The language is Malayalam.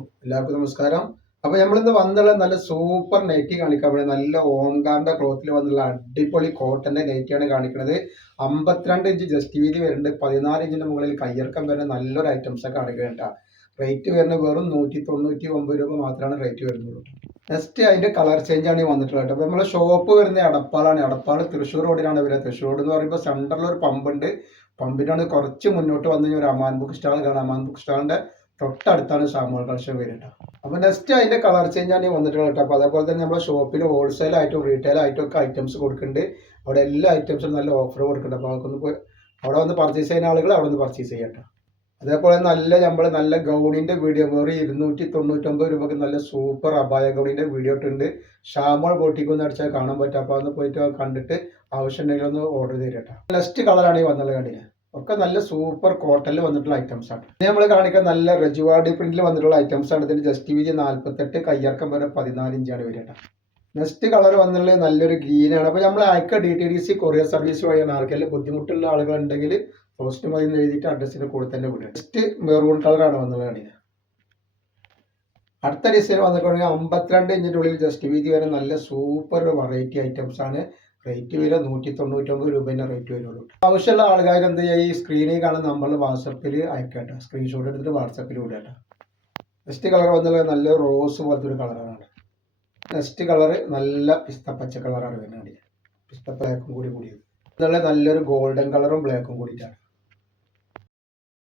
എല്ലാവർക്കും നമസ്കാരം. അപ്പൊ നമ്മളിന്ന് വന്നുള്ള നല്ല സൂപ്പർ നൈറ്റി കാണിക്കാൻ വേണ്ടി നല്ല ഓംകാറിന്റെ ക്ലോത്തിൽ വന്നുള്ള അടിപൊളി കോട്ടന്റെ നൈറ്റിയാണ് കാണിക്കുന്നത്. 52 ഇഞ്ച് ജസ്റ്റ് വീതി വരുന്നുണ്ട്. 14 ഇഞ്ചിന്റെ മുകളിൽ കയ്യിറക്കം വരുന്ന നല്ലൊരു ഐറ്റംസ് ഒക്കെ കാണിക്കുന്നുണ്ട്. റേറ്റ് വരുന്നത് വെറും 199 രൂപ മാത്രമാണ് റേറ്റ് വരുന്നുള്ളൂ. നെക്സ്റ്റ് അതിന്റെ കളർ ചേഞ്ച് ആണ് ഈ വന്നിട്ടുള്ളത്. അപ്പൊ നമ്മളെ ഷോപ്പ് വരുന്നത് എടപ്പാളാണ്. എടപ്പാൾ തൃശ്ശൂർ റോഡിലാണ് വരുന്നത്. തൃശ്ശൂർ റോഡ് എന്ന് പറയുമ്പോൾ സെന്ററിൽ ഒരു പമ്പ് ഉണ്ട്. പമ്പിനാണ് കുറച്ച് മുന്നോട്ട് വന്നു കഴിഞ്ഞാൽ ഒരു അമാൻ ബുക്ക് സ്റ്റാൾ കാണാം. അമാൻ ബുക്ക് സ്റ്റാളിന്റെ തൊട്ടടുത്താണ് ഷാമോൾ കളക്ഷൻ വരുന്നത്. അപ്പൊ നെക്സ്റ്റ് അതിന്റെ കളർ ചേഞ്ച് ആണ് ഈ വന്നിട്ടുള്ളത്. അപ്പൊ അതേപോലെ തന്നെ നമ്മുടെ ഷോപ്പിൽ ഹോൾസെയിൽ ആയിട്ടും റീറ്റെയിൽ ആയിട്ടും ഒക്കെ ഐറ്റംസ് കൊടുക്കുന്നുണ്ട്. അവിടെ എല്ലാ ഐറ്റംസിനും നല്ല ഓഫർ കൊടുക്കുന്നുണ്ട്. അപ്പൊ അതൊക്കെ ഒന്ന് അവിടെ വന്ന് പർച്ചേസ് ചെയ്യുന്ന ആളുകൾ അവിടെ നിന്ന് പർച്ചേസ് ചെയ്യട്ടെ. അതേപോലെ നല്ല ഗൗണിന്റെ വീഡിയോ വേറെ 299 രൂപക്ക് നല്ല സൂപ്പർ അബായ ഗൗണിന്റെ വീഡിയോ ഇട്ടുണ്ട്. ഷാമോൾ ബോട്ടിക്ക് ഒന്ന് അടിച്ചാൽ കാണാൻ പറ്റും. അപ്പൊ അതൊന്ന് പോയിട്ട് കണ്ടിട്ട് ആവശ്യമുണ്ടെങ്കിൽ ഒന്ന് ഓർഡർ ചെയ്തിട്ടാ. നെക്സ്റ്റ് കളറാണ് ഈ വന്നുള്ളത്. കണ്ടില്ല, ഒക്കെ നല്ല സൂപ്പർ കോട്ടണിൽ വന്നിട്ടുള്ള ഐറ്റംസ് ആണ്. ഇനി നമ്മൾ കാണിക്കാൻ നല്ല റജുവാഡി പ്രിന്റിൽ വന്നിട്ടുള്ള ഐറ്റംസ് ആണ്. ഇതിന്റെ ജസ്റ്റ് വീതി 48, കയ്യിറക്കം വരെ 14 ഇഞ്ചാണ് വരിക. നെക്സ്റ്റ് കളർ വന്നുള്ളത് നല്ലൊരു ഗ്രീൻ ആണ്. അപ്പൊ നമ്മൾ അയക്ക DTDC കൊറിയർ സർവീസ് വഴിയാണ്. ആർക്കെല്ലാം ബുദ്ധിമുട്ടുള്ള ആളുകൾ ഉണ്ടെങ്കിൽ പോസ്റ്റ് മതി എന്ന് എഴുതിയിട്ട് അഡ്രസ്സിന് കൂടെ തന്നെ വിടുക. നെക്സ്റ്റ് മെറൂൺ കളറാണ് വന്നുള്ളത്. അടുത്ത ഡിസൈൻ വന്നിട്ടുണ്ടെങ്കിൽ 52 ഇഞ്ചിന്റെ ഉള്ളിൽ ജസ്റ്റ് വീതി വരെ നല്ല സൂപ്പർ വെറൈറ്റി ഐറ്റംസ് ആണ്. റേറ്റ് വരെ 199 രൂപേന്റെ റേറ്റ് വരുള്ളൂ. ആവശ്യമുള്ള ആൾക്കാർ എന്ത് ചെയ്യുക, ഈ സ്ക്രീനിൽ കാണുന്ന നമ്പറിൽ വാട്സപ്പിൽ അയക്കട്ടെ. സ്ക്രീൻഷോട്ട് എടുത്തിട്ട് വാട്സപ്പിൽ വിടട്ടെ. നെക്സ്റ്റ് കളർ വന്നുള്ളത് നല്ല റോസ് പോലത്തെ ഒരു കളറാണ്. നെക്സ്റ്റ് കളർ നല്ല പിസ്ത പച്ച കളറാണ് വരുന്നത്. പിസ്ത ബ്ലാക്കും കൂടിയത്. നല്ലൊരു ഗോൾഡൻ കളറും ബ്ലാക്കും കൂടിയിട്ടാണ്.